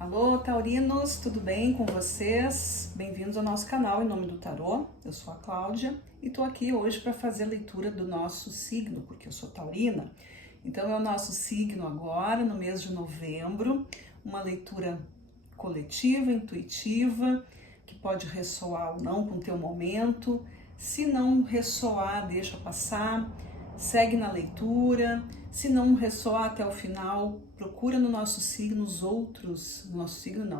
Alô, taurinos, tudo bem com vocês? Bem-vindos ao nosso canal Em Nome do Tarô. Eu sou a Cláudia e tô aqui hoje para fazer a leitura do nosso signo, porque eu sou taurina. Então é o nosso signo agora, no mês de novembro, uma leitura coletiva, intuitiva, que pode ressoar ou não com o teu momento. Se não ressoar, deixa passar, segue na leitura. Se não ressoar até o final, procura no nosso signo os outros, no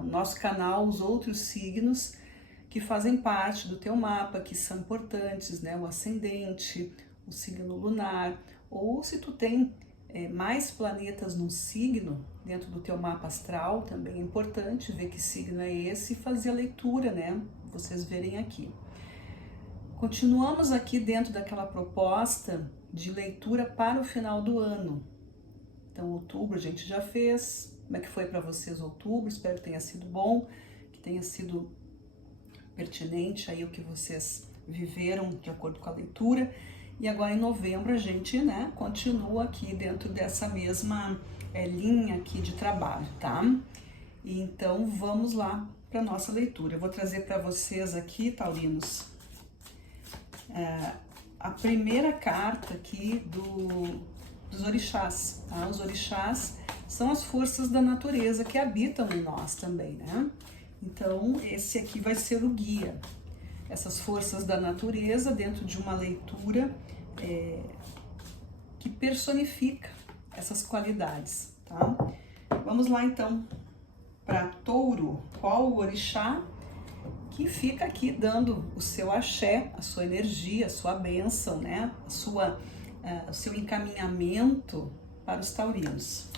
nosso canal, os outros signos que fazem parte do teu mapa, que são importantes, né? O ascendente, o signo lunar, ou se tu tem mais planetas num signo dentro do teu mapa astral, também é importante ver que signo é esse e fazer a leitura, né? Vocês verem aqui. Continuamos aqui dentro daquela proposta de leitura para o final do ano. Então, outubro a gente já fez. Como é que foi para vocês outubro? Espero que tenha sido bom, que tenha sido pertinente aí o que vocês viveram de acordo com a leitura. E agora em novembro a gente, né, continua aqui dentro dessa mesma linha aqui de trabalho, tá? E então vamos lá para nossa leitura. Eu vou trazer para vocês aqui, taurinos, a primeira carta aqui dos orixás, tá? Os orixás são as forças da natureza que habitam em nós também, né? Então, esse aqui vai ser o guia. Essas forças da natureza dentro de uma leitura que personifica essas qualidades, tá? Vamos lá, então, para Touro. Qual o orixá que fica aqui dando o seu axé, a sua energia, a sua bênção, né? O seu encaminhamento para os taurinos.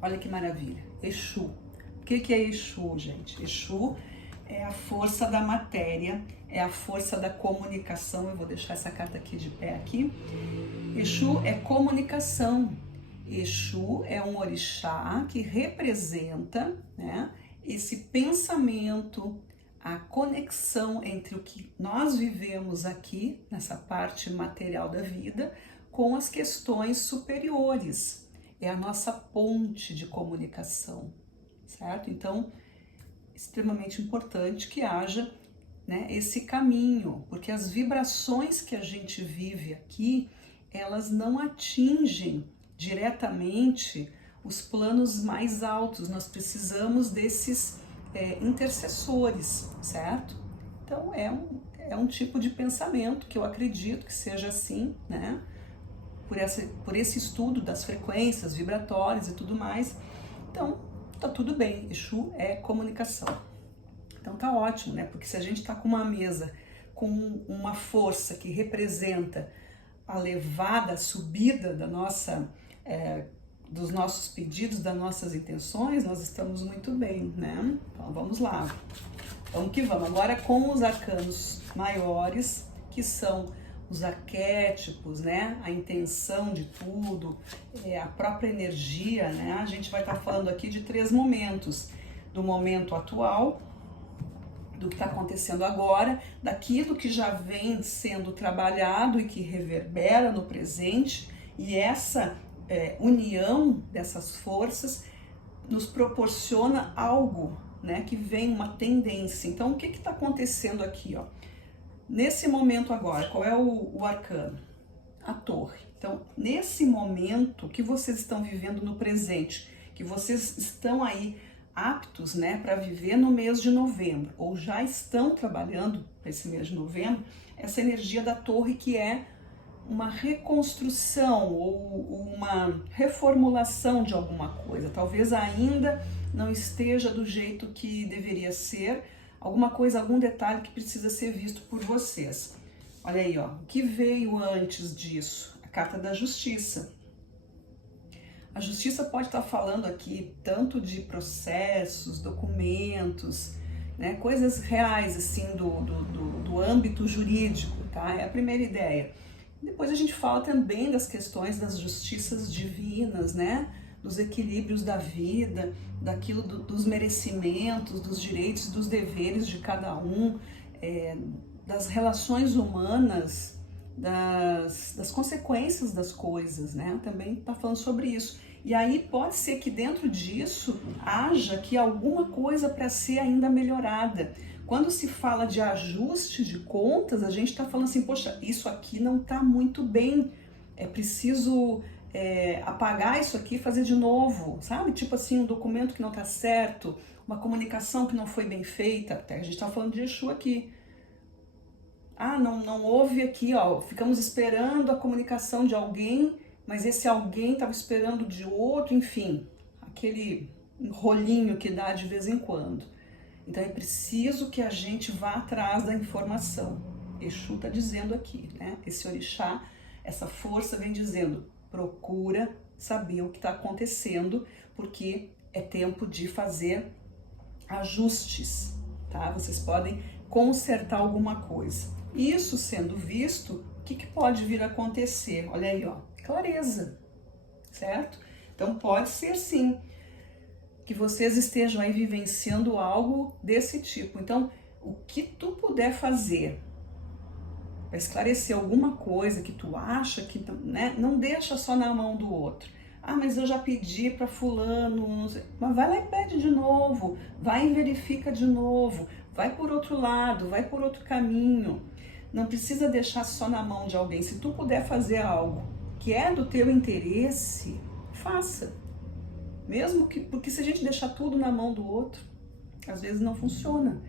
Olha que maravilha. Exu. O que é Exu, gente? Exu é a força da matéria, é a força da comunicação. Eu vou deixar essa carta aqui de pé aqui. Exu é comunicação. Exu é um orixá que representa, né, esse pensamento, a conexão entre o que nós vivemos aqui, nessa parte material da vida, com as questões superiores. É a nossa ponte de comunicação, certo? Então, extremamente importante que haja, né, esse caminho, porque as vibrações que a gente vive aqui, elas não atingem diretamente os planos mais altos. Nós precisamos desses intercessores, certo? Então é um tipo de pensamento que eu acredito que seja assim, né? Por esse estudo das frequências vibratórias e tudo mais. Então tá tudo bem, Exu é comunicação. Então tá ótimo, né? Porque se a gente tá com uma mesa com uma força que representa a levada, a subida da dos nossos pedidos, das nossas intenções, nós estamos muito bem, né? Então vamos lá, vamos que vamos. Agora com os arcanos maiores, que são os arquétipos, né? A intenção de tudo, a própria energia, né? A gente vai estar falando aqui de 3 momentos: do momento atual, do que está acontecendo agora, daquilo que já vem sendo trabalhado e que reverbera no presente, e essa união dessas forças nos proporciona algo, né, que vem uma tendência. Então, o que está acontecendo aqui, ó? Nesse momento agora, qual é o arcano? A torre. Então, nesse momento que vocês estão vivendo no presente, que vocês estão aí aptos, né, para viver no mês de novembro, ou já estão trabalhando para esse mês de novembro, essa energia da torre, que é uma reconstrução ou uma reformulação de alguma coisa. Talvez ainda não esteja do jeito que deveria ser, alguma coisa, algum detalhe que precisa ser visto por vocês. Olha aí, ó, o que veio antes disso? A carta da justiça. A justiça pode estar falando aqui tanto de processos, documentos, né, coisas reais, assim, do âmbito jurídico, tá? É a primeira ideia. Depois a gente fala também das questões das justiças divinas, né? Dos equilíbrios da vida, daquilo dos merecimentos, dos direitos, dos deveres de cada um, das relações humanas, das consequências das coisas, né? Também está falando sobre isso. E aí pode ser que dentro disso haja que alguma coisa para ser ainda melhorada. Quando se fala de ajuste de contas, a gente está falando assim, poxa, isso aqui não está muito bem, é preciso apagar isso aqui e fazer de novo, sabe? Tipo assim, um documento que não está certo, uma comunicação que não foi bem feita, até a gente está falando de Exu aqui. Ah, não houve aqui, ó, ficamos esperando a comunicação de alguém, mas esse alguém estava esperando de outro, enfim, aquele rolinho que dá de vez em quando. Então é preciso que a gente vá atrás da informação. Exu está dizendo aqui, né? Esse orixá, essa força vem dizendo, procura saber o que está acontecendo, porque é tempo de fazer ajustes, tá? Vocês podem consertar alguma coisa. Isso sendo visto, o que pode vir a acontecer? Olha aí, ó, clareza, certo? Então pode ser sim que vocês estejam aí vivenciando algo desse tipo. Então, o que tu puder fazer para esclarecer alguma coisa que tu acha que, né, não deixa só na mão do outro. Ah, mas eu já pedi para fulano, não sei. Mas vai lá e pede de novo, vai e verifica de novo, vai por outro lado, vai por outro caminho. Não precisa deixar só na mão de alguém. Se tu puder fazer algo que é do teu interesse, faça. Mesmo que, porque se a gente deixar tudo na mão do outro, às vezes não funciona.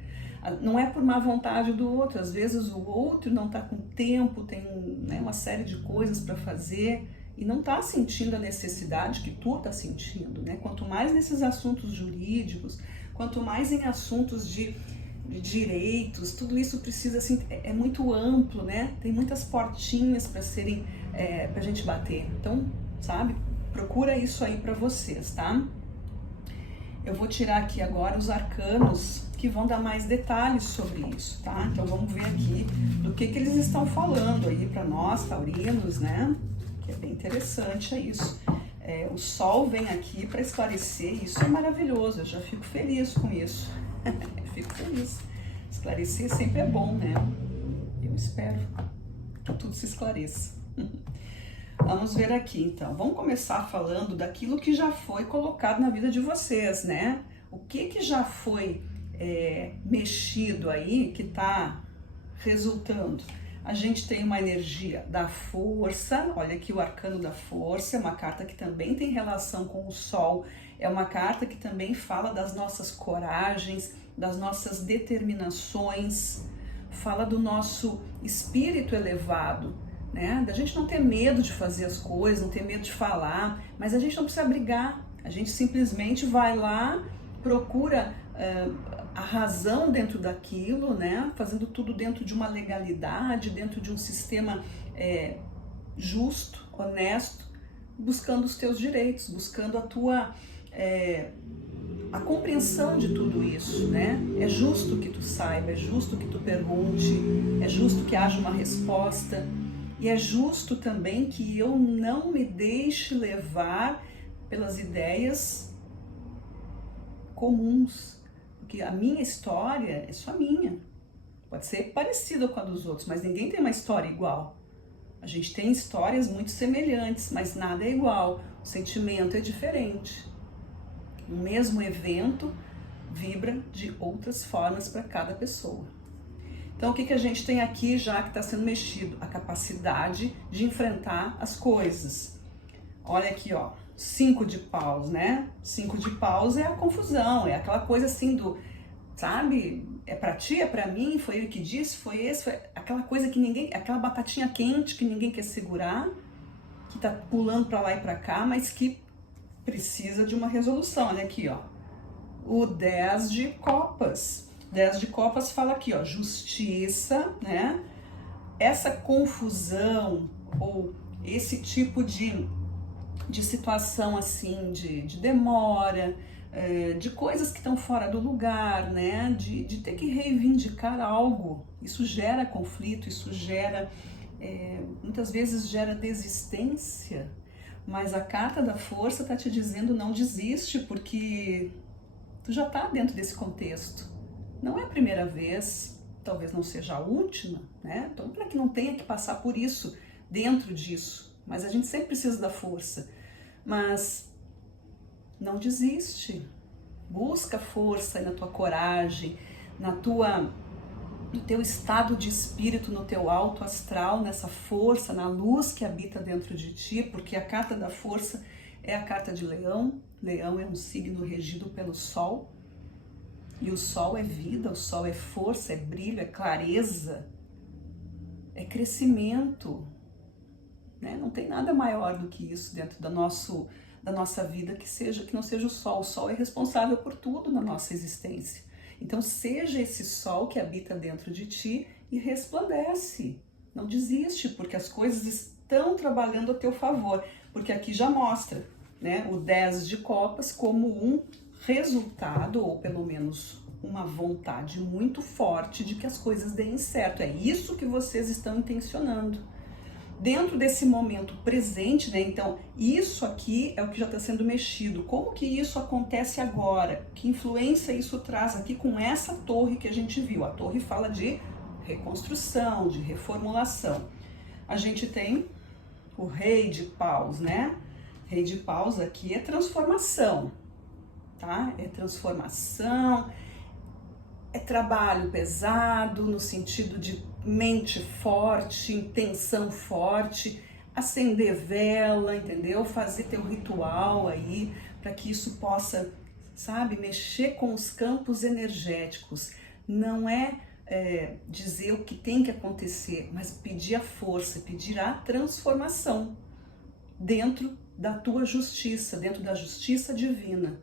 Não é por má vontade do outro, às vezes o outro não está com tempo, tem, né, uma série de coisas para fazer e não está sentindo a necessidade que tu está sentindo, né? Quanto mais nesses assuntos jurídicos, quanto mais em assuntos de direitos, tudo isso precisa, assim, é muito amplo, né? Tem muitas portinhas para serem, pra gente bater. Então, sabe, procura isso aí para vocês, tá? Eu vou tirar aqui agora os arcanos que vão dar mais detalhes sobre isso, tá? Então vamos ver aqui do que eles estão falando aí para nós, taurinos, né? Que é bem interessante, é isso. O sol vem aqui para esclarecer, isso é maravilhoso, eu já fico feliz com isso. Fico feliz. Esclarecer sempre é bom, né? Eu espero que tudo se esclareça. Vamos ver aqui, então. Vamos começar falando daquilo que já foi colocado na vida de vocês, né? O que já foi mexido aí, que tá resultando? A gente tem uma energia da força, olha aqui o arcano da força, é uma carta que também tem relação com o sol, é uma carta que também fala das nossas coragens, das nossas determinações, fala do nosso espírito elevado, né? Da gente não ter medo de fazer as coisas, não ter medo de falar, mas a gente não precisa brigar, a gente simplesmente vai lá, procura a razão dentro daquilo, né? Fazendo tudo dentro de uma legalidade, dentro de um sistema justo, honesto, buscando os teus direitos, buscando a tua a compreensão de tudo isso, né? É justo que tu saiba, é justo que tu pergunte, é justo que haja uma resposta. E é justo também que eu não me deixe levar pelas ideias comuns, porque a minha história é só minha. Pode ser parecida com a dos outros, mas ninguém tem uma história igual. A gente tem histórias muito semelhantes, mas nada é igual. O sentimento é diferente. O mesmo evento vibra de outras formas para cada pessoa. Então, o que a gente tem aqui já que está sendo mexido? A capacidade de enfrentar as coisas. Olha aqui, ó, 5 de paus, né? 5 de paus é a confusão, é aquela coisa assim do, sabe? É pra ti, é pra mim, foi ele que disse, foi esse, foi aquela coisa que ninguém, aquela batatinha quente que ninguém quer segurar, que tá pulando pra lá e pra cá, mas que precisa de uma resolução. Olha aqui, ó, o 10 de copas. 10 de copas fala aqui, ó, justiça, né? Essa confusão ou esse tipo de situação assim, de demora, de coisas que estão fora do lugar, né? De ter que reivindicar algo. Isso gera conflito, isso gera, muitas vezes gera desistência, mas a carta da força está te dizendo não desiste, porque tu já está dentro desse contexto. Não é a primeira vez, talvez não seja a última, né? Então, para que não tenha que passar por isso, dentro disso. Mas a gente sempre precisa da força. Mas não desiste. Busca força aí na tua coragem, no teu estado de espírito, no teu alto astral, nessa força, na luz que habita dentro de ti, porque a carta da força é a carta de Leão. Leão é um signo regido pelo Sol, e o Sol é vida, o Sol é força, é brilho, é clareza, é crescimento, né? Não tem nada maior do que isso dentro da nossa vida que não seja o Sol. O Sol é responsável por tudo na nossa existência. Então seja esse sol que habita dentro de ti e resplandece. Não desiste, porque as coisas estão trabalhando a teu favor. Porque aqui já mostra, né, o 10 de copas como um resultado, ou pelo menos uma vontade muito forte de que as coisas deem certo. É isso que vocês estão intencionando. Dentro desse momento presente, né? Então, isso aqui é o que já está sendo mexido. Como que isso acontece agora? Que influência isso traz aqui com essa torre que a gente viu? A torre fala de reconstrução, de reformulação. A gente tem o rei de paus, né? Rei de paus aqui é transformação, tá? É transformação, é trabalho pesado no sentido de mente forte, intenção forte, acender vela, entendeu? Fazer teu ritual aí, para que isso possa, sabe, mexer com os campos energéticos. Não é dizer o que tem que acontecer, mas pedir a força, pedir a transformação dentro da tua justiça, dentro da justiça divina.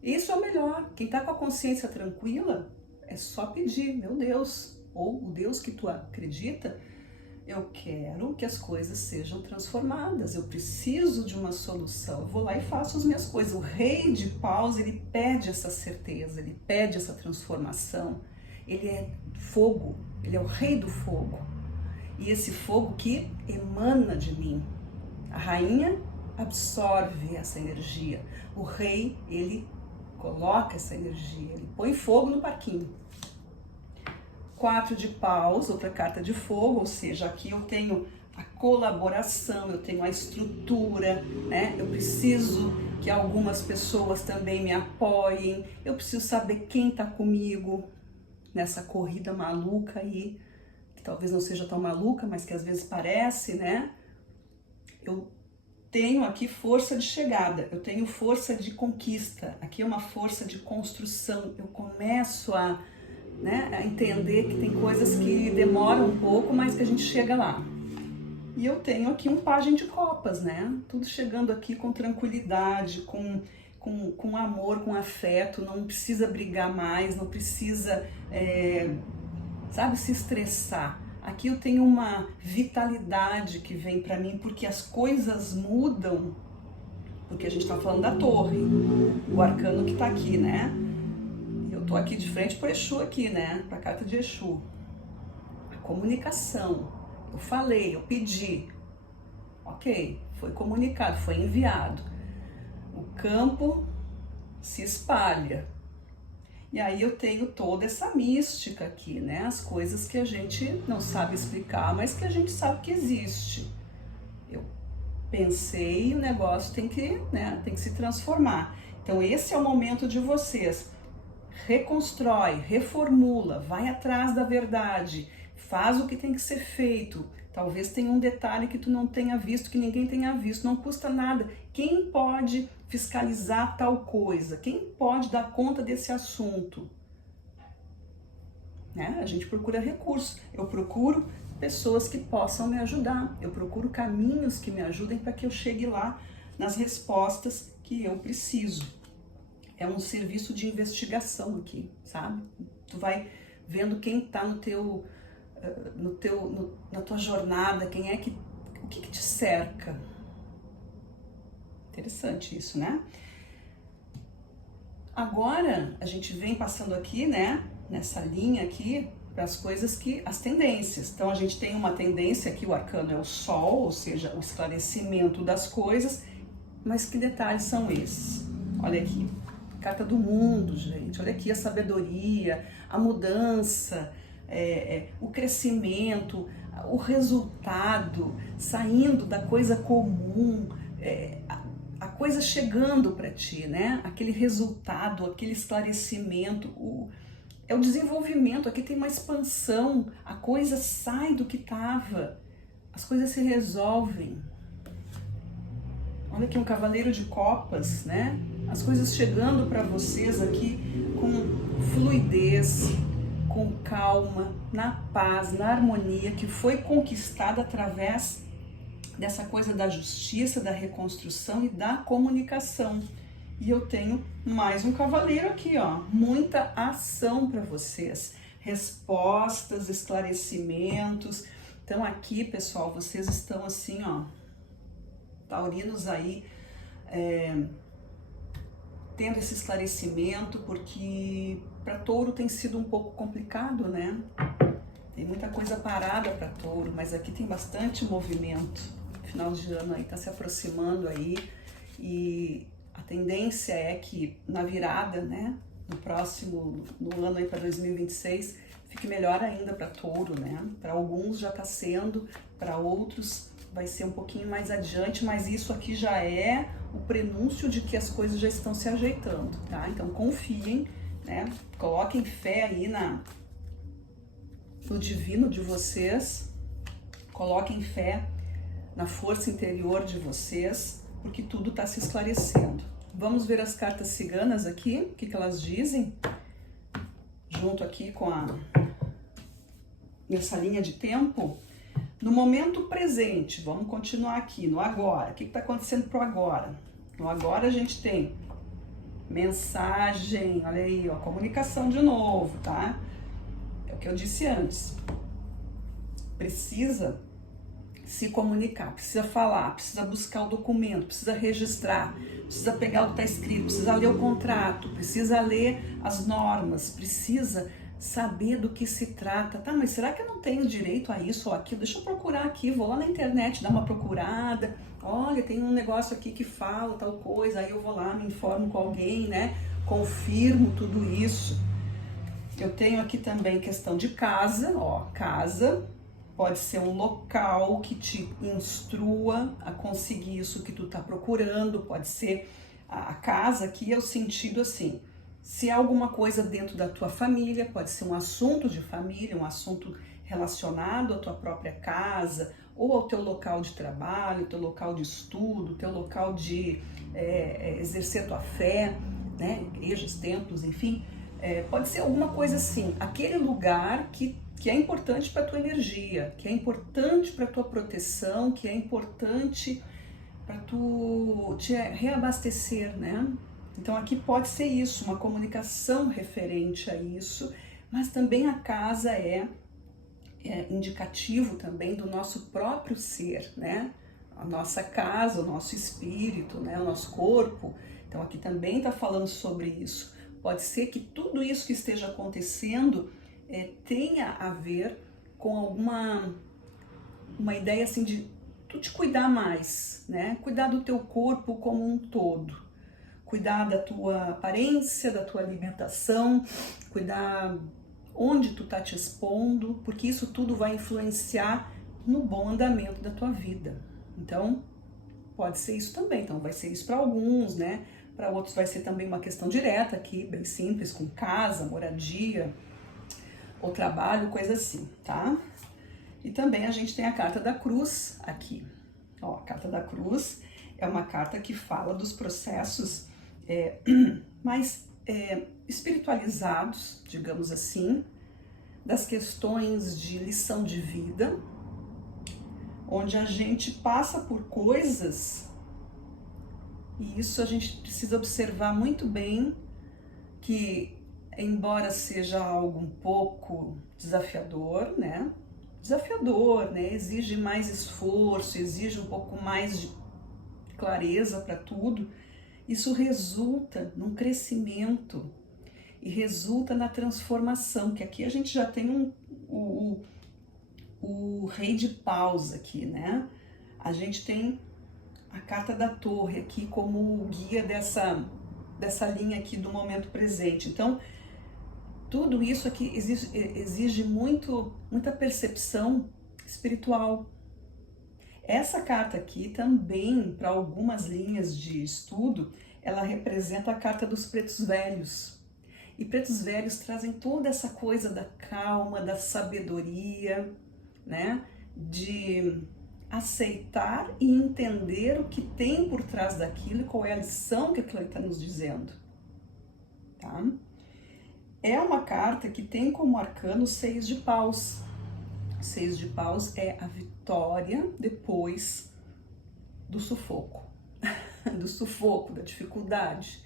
Isso é o melhor. Quem está com a consciência tranquila, é só pedir, meu Deus, ou o Deus que tu acredita, eu quero que as coisas sejam transformadas, eu preciso de uma solução, eu vou lá e faço as minhas coisas. O rei de paus, ele pede essa certeza, ele pede essa transformação, ele é fogo, ele é o rei do fogo, e esse fogo que emana de mim. A rainha absorve essa energia, o rei, ele coloca essa energia, ele põe fogo no parquinho. 4 de paus, outra carta de fogo, ou seja, aqui eu tenho a colaboração, eu tenho a estrutura, né? Eu preciso que algumas pessoas também me apoiem, eu preciso saber quem tá comigo nessa corrida maluca aí, que talvez não seja tão maluca, mas que às vezes parece, né? Eu tenho aqui força de chegada, eu tenho força de conquista, aqui é uma força de construção, eu começo a entender que tem coisas que demoram um pouco, mas que a gente chega lá. E eu tenho aqui um pajem de copas, né? Tudo chegando aqui com tranquilidade, com amor, com afeto, não precisa brigar mais, não precisa, se estressar. Aqui eu tenho uma vitalidade que vem para mim, porque as coisas mudam, porque a gente está falando da torre, o arcano que está aqui, né? Eu tô aqui de frente pro Exu aqui, né? Pra carta de Exu. A comunicação. Eu falei, eu pedi. Ok, foi comunicado, foi enviado. O campo se espalha. E aí eu tenho toda essa mística aqui, né? As coisas que a gente não sabe explicar, mas que a gente sabe que existe. Eu pensei, o negócio tem que se transformar. Então esse é o momento de vocês. Reconstrói, reformula, vai atrás da verdade, faz o que tem que ser feito. Talvez tenha um detalhe que tu não tenha visto, que ninguém tenha visto, não custa nada. Quem pode fiscalizar tal coisa? Quem pode dar conta desse assunto? Né? A gente procura recursos, eu procuro pessoas que possam me ajudar, eu procuro caminhos que me ajudem para que eu chegue lá nas respostas que eu preciso. É um serviço de investigação aqui, sabe? Tu vai vendo quem tá na tua jornada, o que te cerca. Interessante isso, né? Agora, a gente vem passando aqui, né? Nessa linha aqui, para as coisas as tendências. Então, a gente tem uma tendência aqui, o arcano é o sol, ou seja, o esclarecimento das coisas, mas que detalhes são esses? Olha aqui. Carta do mundo, gente, olha aqui a sabedoria, a mudança, o crescimento, o resultado, saindo da coisa comum, a coisa chegando para ti, né? Aquele resultado, aquele esclarecimento, é o desenvolvimento, aqui tem uma expansão, a coisa sai do que estava, as coisas se resolvem. Olha aqui um cavaleiro de copas, né? As coisas chegando para vocês aqui com fluidez, com calma, na paz, na harmonia, que foi conquistada através dessa coisa da justiça, da reconstrução e da comunicação. E eu tenho mais um cavaleiro aqui, ó, muita ação para vocês, respostas, esclarecimentos. Então aqui, pessoal, vocês estão assim, ó, taurinos aí, tendo esse esclarecimento, porque para touro tem sido um pouco complicado, né? Tem muita coisa parada para touro, mas aqui tem bastante movimento. Final de ano aí tá se aproximando aí, e a tendência é que na virada, né, no ano aí para 2026, fique melhor ainda para touro, né? Para alguns já tá sendo, para outros vai ser um pouquinho mais adiante, mas isso aqui já é o prenúncio de que as coisas já estão se ajeitando, tá? Então confiem, né? Coloquem fé aí no divino de vocês, coloquem fé na força interior de vocês, porque tudo está se esclarecendo. Vamos ver as cartas ciganas aqui, o que elas dizem, junto aqui com nessa linha de tempo. No momento presente, vamos continuar aqui, no agora. O que está acontecendo pro agora? No agora a gente tem mensagem, olha aí, ó, comunicação de novo, tá? É o que eu disse antes. Precisa se comunicar, precisa falar, precisa buscar o documento, precisa registrar, precisa pegar o que está escrito, precisa ler o contrato, precisa ler as normas, precisa saber do que se trata. Tá, mas será que eu não tenho direito a isso ou aquilo? Deixa eu procurar aqui, vou lá na internet dar uma procurada. Olha, tem um negócio aqui que fala tal coisa, aí eu vou lá, me informo com alguém, né? Confirmo tudo isso. Eu tenho aqui também questão de casa, ó, casa pode ser um local que te instrua a conseguir isso que tu tá procurando, pode ser a casa aqui é o sentido assim, se há alguma coisa dentro da tua família, pode ser um assunto de família, um assunto relacionado à tua própria casa, ou ao teu local de trabalho, teu local de estudo, teu local de exercer tua fé, né, igrejas, templos, enfim, pode ser alguma coisa assim, aquele lugar que é importante para a tua energia, que é importante para a tua proteção, que é importante para tu te reabastecer, né? Então aqui pode ser isso, uma comunicação referente a isso, mas também a casa é indicativo também do nosso próprio ser, né? A nossa casa, o nosso espírito, né? O nosso corpo. Então aqui também está falando sobre isso. Pode ser que tudo isso que esteja acontecendo tenha a ver com uma ideia assim de tu te cuidar mais, né? Cuidar do teu corpo como um todo, cuidar da tua aparência, da tua alimentação, cuidar onde tu tá te expondo, porque isso tudo vai influenciar no bom andamento da tua vida. Então, pode ser isso também. Então, vai ser isso para alguns, né? Para outros vai ser também uma questão direta aqui, bem simples, com casa, moradia, ou trabalho, coisa assim, tá? E também a gente tem a carta da cruz aqui. Ó, a carta da cruz é uma carta que fala dos processos mais espiritualizados, digamos assim, das questões de lição de vida, onde a gente passa por coisas, e isso a gente precisa observar muito bem, que embora seja algo um pouco desafiador, né? Desafiador, né? Exige mais esforço, exige um pouco mais de clareza para tudo. Isso resulta num crescimento e resulta na transformação, que aqui a gente já tem o rei de paus aqui, né? A gente tem a carta da torre aqui como guia dessa linha aqui do momento presente. Então, tudo isso aqui exige muita percepção espiritual. Essa carta aqui também, para algumas linhas de estudo, ela representa a carta dos pretos velhos. E pretos velhos trazem toda essa coisa da calma, da sabedoria, né? De aceitar e entender o que tem por trás daquilo e qual é a lição que aquilo está nos dizendo, tá? É uma carta que tem como arcano o 6 de paus. 6 de paus é a vitória depois do sufoco, do sufoco, da dificuldade.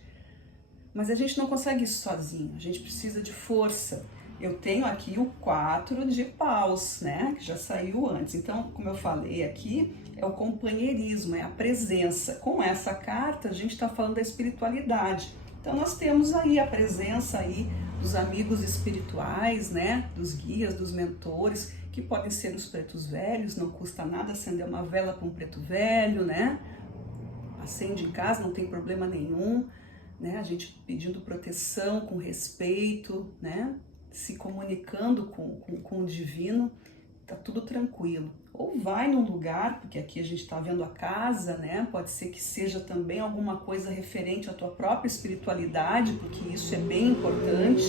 Mas a gente não consegue isso sozinho, a gente precisa de força. Eu tenho aqui o 4 de paus, né, que já saiu antes. Então, como eu falei aqui, é o companheirismo, é a presença. Com essa carta, a gente está falando da espiritualidade. Então, nós temos aí a presença aí dos amigos espirituais, né, dos guias, dos mentores, que podem ser os pretos velhos, não custa nada acender uma vela para um preto velho, né? Acende em casa, não tem problema nenhum, né? A gente pedindo proteção, com respeito, né? Se comunicando com o divino, tá tudo tranquilo. Ou vai num lugar, porque aqui a gente tá vendo a casa, né? Pode ser que seja também alguma coisa referente à tua própria espiritualidade, porque isso é bem importante.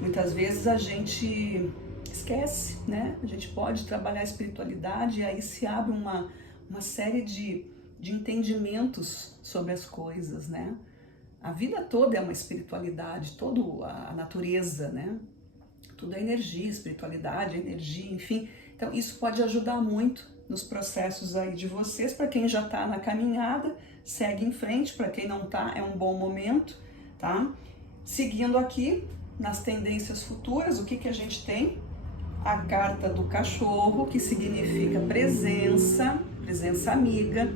Muitas vezes a gente esquece, né? A gente pode trabalhar a espiritualidade e aí se abre uma série de entendimentos sobre as coisas, né? A vida toda é uma espiritualidade, toda a natureza, né? Tudo é energia, espiritualidade, energia, enfim. Então isso pode ajudar muito nos processos aí de vocês. Para quem já está na caminhada, segue em frente. Para quem não está, é um bom momento, tá? Seguindo aqui, nas tendências futuras, o que a gente tem? A carta do cachorro, que significa presença amiga,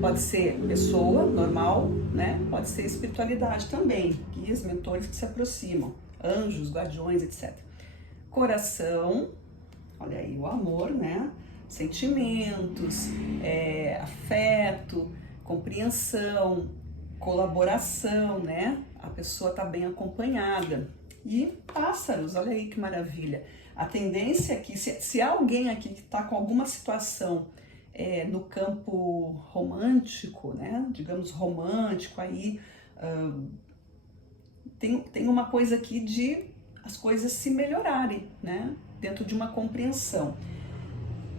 pode ser pessoa normal, né? Pode ser espiritualidade também, guias, mentores que se aproximam, anjos, guardiões, etc. Coração, olha aí o amor, né? Sentimentos, afeto, compreensão, colaboração, né? A pessoa está bem acompanhada. E pássaros, olha aí que maravilha. A tendência aqui, se há alguém aqui que está com alguma situação no campo romântico, né, digamos romântico, aí tem uma coisa aqui de as coisas se melhorarem, né, dentro de uma compreensão.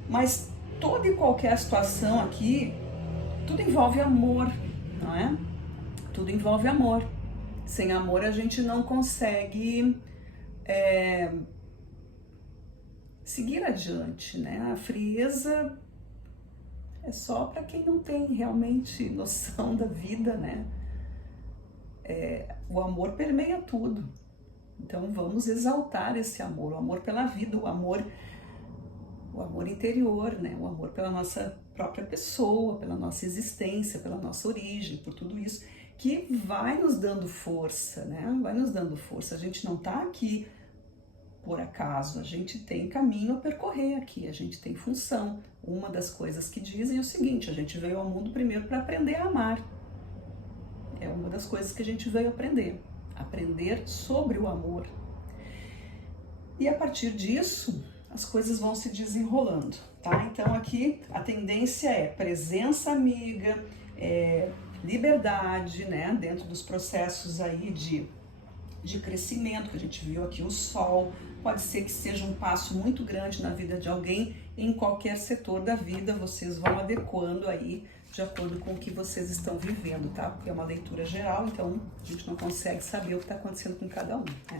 Mas toda e qualquer situação aqui, tudo envolve amor, não é? Tudo envolve amor. Sem amor a gente não consegue seguir adiante, né? A frieza é só para quem não tem realmente noção da vida, né? O amor permeia tudo. Então vamos exaltar esse amor, o amor pela vida, o amor interior, né? O amor pela nossa própria pessoa, pela nossa existência, pela nossa origem, por tudo isso que vai nos dando força, né? Vai nos dando força. A gente não tá aqui por acaso, a gente tem caminho a percorrer aqui, a gente tem função. Uma das coisas que dizem é o seguinte: a gente veio ao mundo primeiro para aprender a amar. É uma das coisas que a gente veio aprender sobre o amor. E a partir disso, as coisas vão se desenrolando, tá? Então aqui a tendência é presença amiga, liberdade, né? Dentro dos processos aí de crescimento, que a gente viu aqui o sol, pode ser que seja um passo muito grande na vida de alguém, em qualquer setor da vida, vocês vão adequando aí, de acordo com o que vocês estão vivendo, tá? Porque é uma leitura geral, então a gente não consegue saber o que está acontecendo com cada um, né?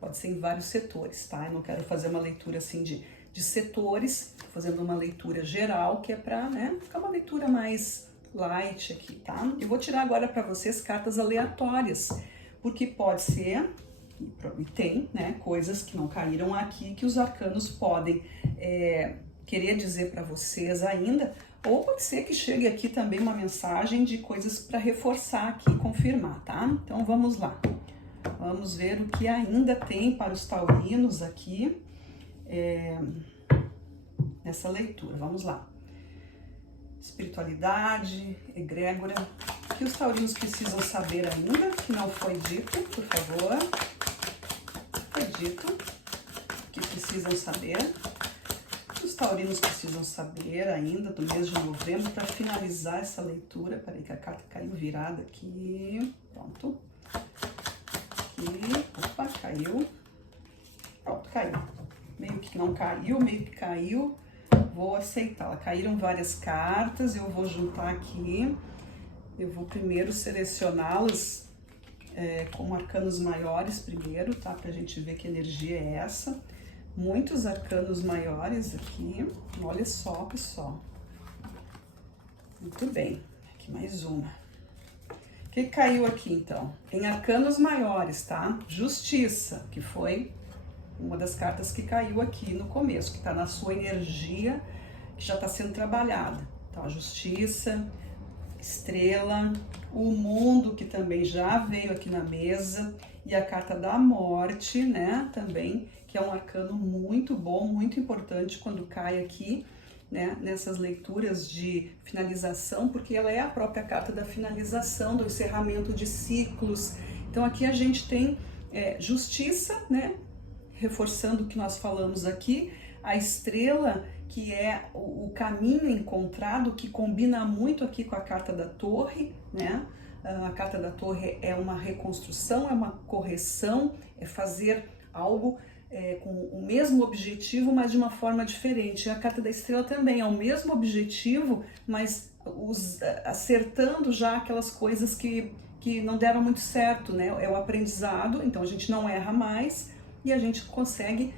Pode ser em vários setores, tá? Eu não quero fazer uma leitura assim de setores, tô fazendo uma leitura geral, que é pra, né, ficar uma leitura mais light aqui, tá? Eu vou tirar agora para vocês cartas aleatórias, porque pode ser, e tem, né, coisas que não caíram aqui, que os arcanos podem querer dizer para vocês ainda, ou pode ser que chegue aqui também uma mensagem de coisas para reforçar aqui, confirmar, tá? Então vamos lá. Vamos ver o que ainda tem para os taurinos aqui nessa leitura. Vamos lá. Espiritualidade, egrégora, o que os taurinos precisam saber ainda, que não foi dito, por favor. Foi dito, que precisam saber. que os taurinos precisam saber ainda do mês de novembro para finalizar essa leitura? Peraí que a carta caiu virada aqui. Pronto. Aqui. Opa, caiu. Pronto, caiu. Meio que não caiu, meio que caiu. Vou aceitá-la. Caíram várias cartas, eu vou juntar aqui. Eu vou primeiro selecioná-las como arcanos maiores primeiro, tá? Pra gente ver que energia é essa. Muitos arcanos maiores aqui. Olha só, pessoal. Muito bem. Aqui mais uma. O que caiu aqui, então? Em arcanos maiores, tá? Justiça, que foi uma das cartas que caiu aqui no começo, que tá na sua energia, que já tá sendo trabalhada. Então, a justiça, estrela, o mundo, que também já veio aqui na mesa, e a carta da morte, né, também, que é um arcano muito bom, muito importante quando cai aqui, né, nessas leituras de finalização, porque ela é a própria carta da finalização, do encerramento de ciclos. Então aqui a gente tem justiça, né, reforçando o que nós falamos aqui, a estrela, que é o caminho encontrado, que combina muito aqui com a carta da torre, né? A carta da torre é uma reconstrução, é uma correção, é fazer algo com o mesmo objetivo, mas de uma forma diferente. A carta da estrela também é o mesmo objetivo, mas acertando já aquelas coisas que não deram muito certo, né? É o aprendizado, então a gente não erra mais e a gente consegue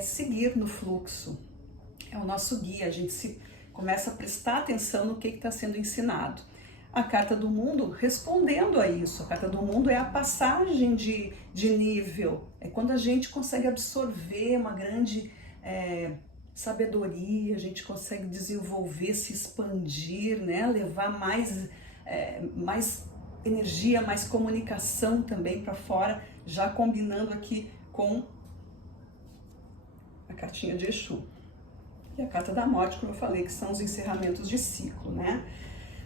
seguir no fluxo. É o nosso guia, a gente começa a prestar atenção no que está sendo ensinado. A carta do mundo respondendo a isso. A carta do mundo é a passagem de nível, é quando a gente consegue absorver uma grande sabedoria, a gente consegue desenvolver, se expandir, né? Levar mais energia, mais comunicação também para fora, já combinando aqui com a cartinha de Exu. E a carta da morte, como eu falei, que são os encerramentos de ciclo, né?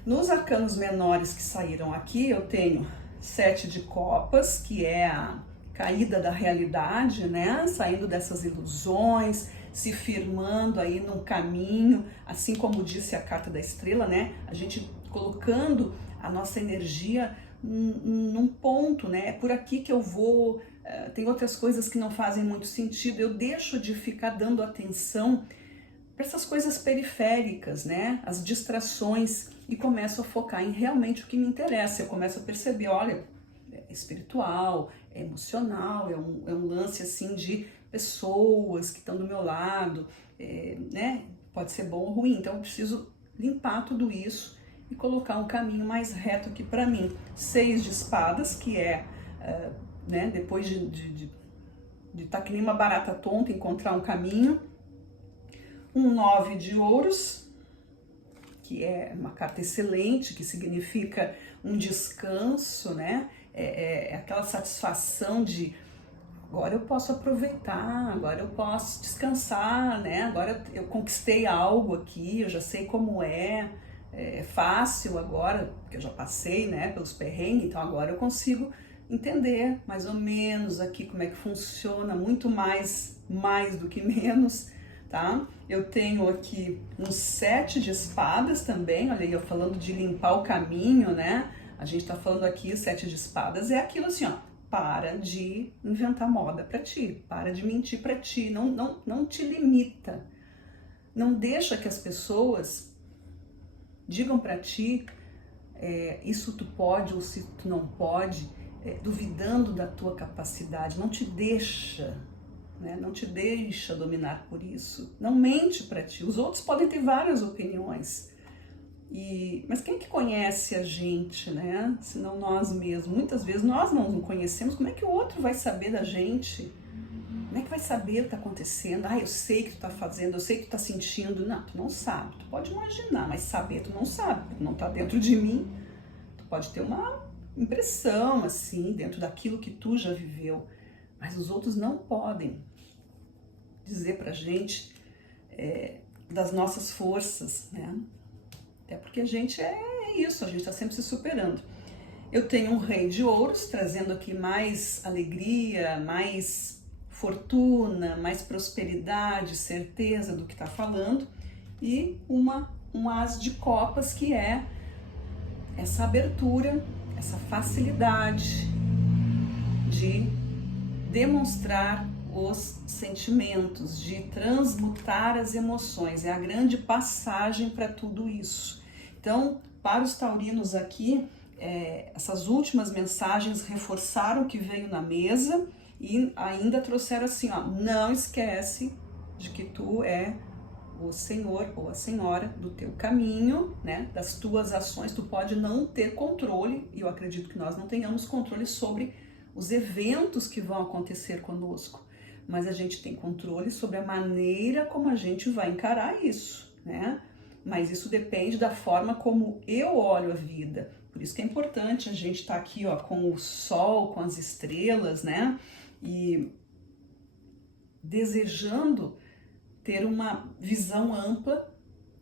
Nos arcanos menores que saíram aqui, eu tenho 7 de copas, que é a caída da realidade, né? Saindo dessas ilusões, se firmando aí num caminho, assim como disse a carta da estrela, né? A gente colocando a nossa energia num ponto, né? É por aqui que eu vou, tem outras coisas que não fazem muito sentido, eu deixo de ficar dando atenção para essas coisas periféricas, né? As distrações, e começo a focar em realmente o que me interessa. Eu começo a perceber, olha, é espiritual, é emocional, é um lance assim de pessoas que estão do meu lado, né? Pode ser bom ou ruim, então eu preciso limpar tudo isso e colocar um caminho mais reto aqui para mim. 6 de espadas, que né? Depois de estar que nem uma barata tonta, encontrar um caminho. Um 9 de ouros, que é uma carta excelente, que significa um descanso, né? É aquela satisfação de agora eu posso aproveitar, agora eu posso descansar, né? Agora eu conquistei algo aqui, eu já sei como é fácil agora, porque eu já passei, né, pelos perrengues, então agora eu consigo entender mais ou menos aqui como é que funciona, muito mais do que menos. Tá? Eu tenho aqui um 7 de espadas também, olha aí, eu falando de limpar o caminho, né? A gente tá falando aqui, o 7 de espadas é aquilo assim, ó, para de inventar moda pra ti, para de mentir pra ti, não te limita, não deixa que as pessoas digam pra ti isso tu pode ou se tu não pode, duvidando da tua capacidade, não te deixa. Né? Não te deixa dominar por isso, não mente para ti. Os outros podem ter várias opiniões, mas quem é que conhece a gente, né? Se não nós mesmos. Muitas vezes nós não conhecemos. Como é que o outro vai saber da gente? Como é que vai saber o que está acontecendo? Eu sei que tu está fazendo, eu sei que tu está sentindo. Não, tu não sabe. Tu pode imaginar, mas saber tu não sabe, porque não está dentro de mim. Tu pode ter uma impressão assim, dentro daquilo que tu já viveu, mas os outros não podem dizer pra gente das nossas forças, né? Até porque a gente isso, a gente tá sempre se superando. Eu tenho um rei de ouros, trazendo aqui mais alegria, mais fortuna, mais prosperidade, certeza do que está falando, e um as de copas, que é essa abertura, essa facilidade de demonstrar os sentimentos, de transmutar as emoções. É a grande passagem para tudo isso. Então, para os taurinos aqui, essas últimas mensagens reforçaram o que veio na mesa e ainda trouxeram assim, ó, não esquece de que tu é o senhor ou a senhora do teu caminho, né, das tuas ações. Tu pode não ter controle, e eu acredito que nós não tenhamos controle sobre os eventos que vão acontecer conosco, mas a gente tem controle sobre a maneira como a gente vai encarar isso, né? Mas isso depende da forma como eu olho a vida. Por isso que é importante a gente estar aqui, ó, com o sol, com as estrelas, né? E desejando ter uma visão ampla,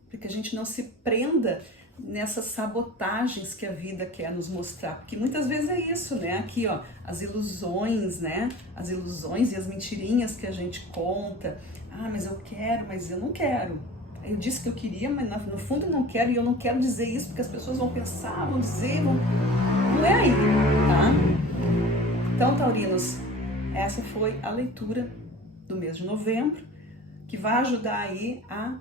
para que a gente não se prenda nessas sabotagens que a vida quer nos mostrar, porque muitas vezes é isso, né? Aqui, ó, as ilusões, né? As ilusões e as mentirinhas que a gente conta. Ah, mas eu quero, mas eu não quero. Eu disse que eu queria, mas no fundo eu não quero, e eu não quero dizer isso porque as pessoas vão pensar, vão dizer, vão... Não é aí, tá? Então, taurinos, essa foi a leitura do mês de novembro, que vai ajudar aí a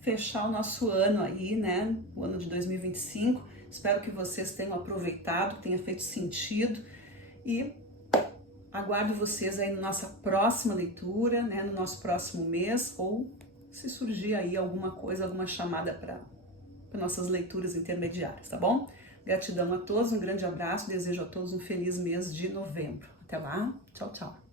fechar o nosso ano aí, né? O ano de 2025. Espero que vocês tenham aproveitado, que tenha feito sentido, e aguardo vocês aí na nossa próxima leitura, né? No nosso próximo mês, ou se surgir aí alguma coisa, alguma chamada para nossas leituras intermediárias, tá bom? Gratidão a todos, um grande abraço, desejo a todos um feliz mês de novembro. Até lá, tchau, tchau.